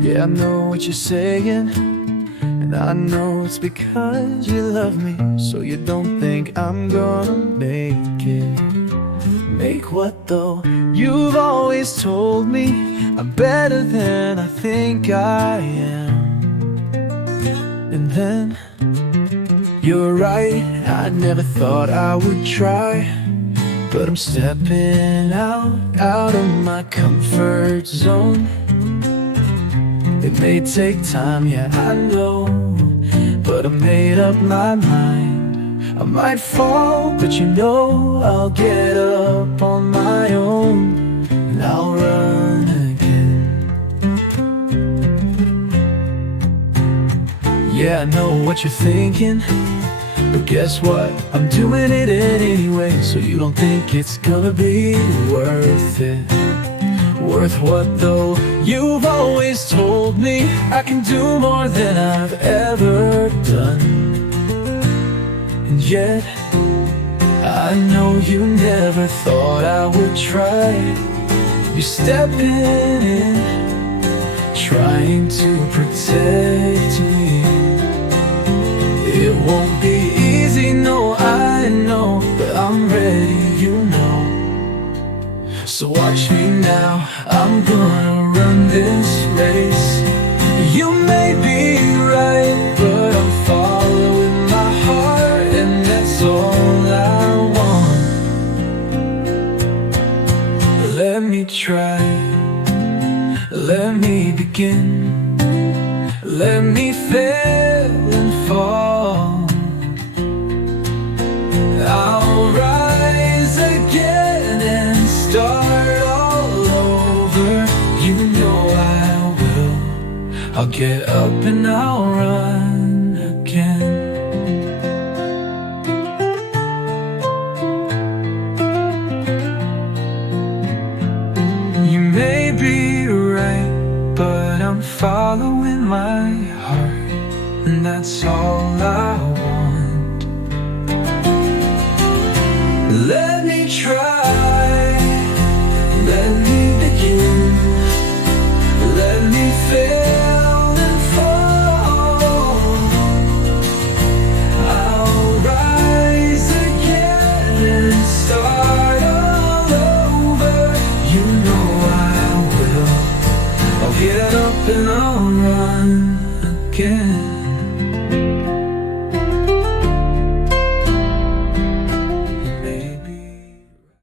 Yeah, I know what you're saying, and I know it's because you love me, so you don't think I'm gonna make it. Make what though? You've always told me I'm better than I think I am. And then, you're right, I never thought I would try, but I'm stepping out of my comfort zone. It may take time, yeah, I know, but I made up my mind. I might fall, but you know I'll get up on my own, and I'll run again. Yeah, I know what you're thinking, but guess what? I'm doing it anyway, so you don't think it's gonna be worth it. Worth what though? You've always told me I can do more than I've ever done. And yet, I know you never thought I would try. You're stepping in, trying to protect me. It won't be easy, no, I know, but I'm ready, you know. So watch me now, I'm gonna run this race. You may be right, but I'm following my heart, and that's all I want. Let me try, let me begin. Let me fail and fall. I'll rise again and start all over. You know I will. I'll get up and I'll run again. You may be right, but I'm following my heart, and that's all I